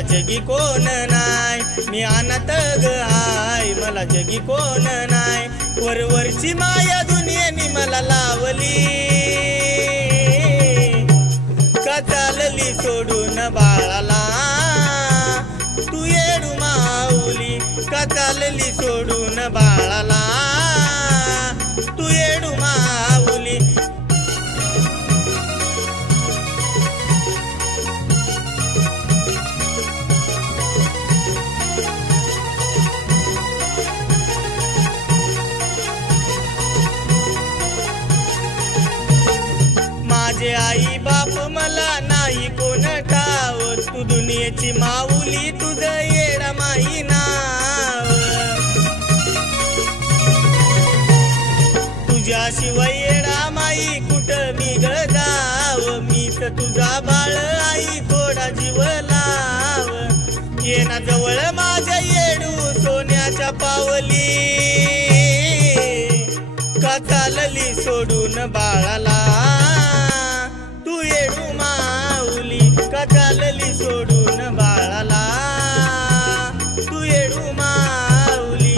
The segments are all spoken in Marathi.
जगी कोण नाय मी अनाथ ग हाय मला जगी कोण नाय वरवरची माया दुनियेने मला लावली. का चालली सोडून बाळाला? तू येडू माऊली का चालली सोडून बाळाला? माझे आई बाप मला नाही कोण ठाव तू दुनियेची माऊली तुझ येडा माई नाव. तुझ्याशिवाय येडा माई कुठ मी गाव मी मीच तुझा बाळ आई थोडा जीव लाव. येणा जवळ माझ्या येडू सोन्याच्या पावली. का चालली माऊली चालली सोडून बाळाला. तू येडू माऊली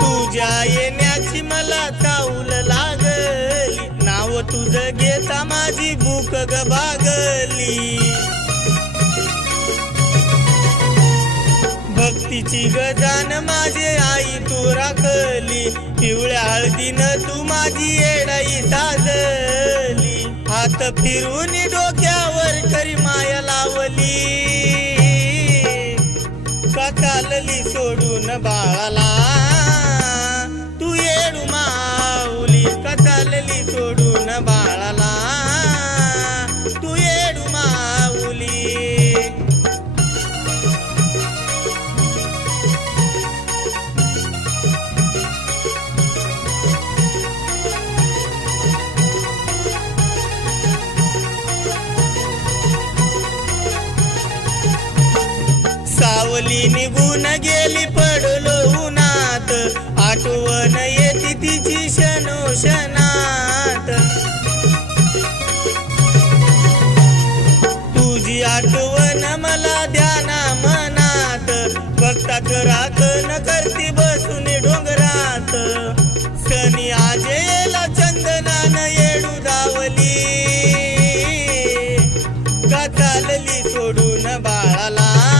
तुझ्या येण्याची मला बागली. भागली भक्तीची गजान माझे आई तू राखली. पिवळ्या हळदीनं तू माझी येडाई साजली. हात फिरून डोक्यावर करी माया लावली. सावली निघून गेली पडलो उन्हात. आठवण येते तिची शनोशनात तुझी आठवण मला ध्याना मनात. भक्तात न करती बसून डोंगरात. सनी आजेला चंदनान येडू दावली का चालली सोडून बाळाला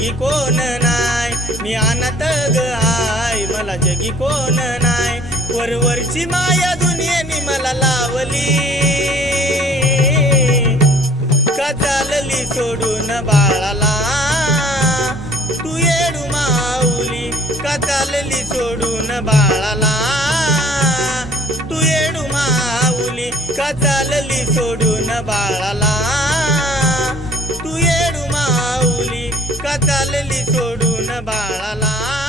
जगी कोण नाय मी अनाथ ग आय मला जगी कोण नाय वरवरची माया दुनियेने मला लावली. का चालली सोडून बाळाला? तू येडू माऊली का चालली सोडून बाळाला? तू येडू माऊली का चालली सोडून बाळाला? दिलेली सोडून बाळाला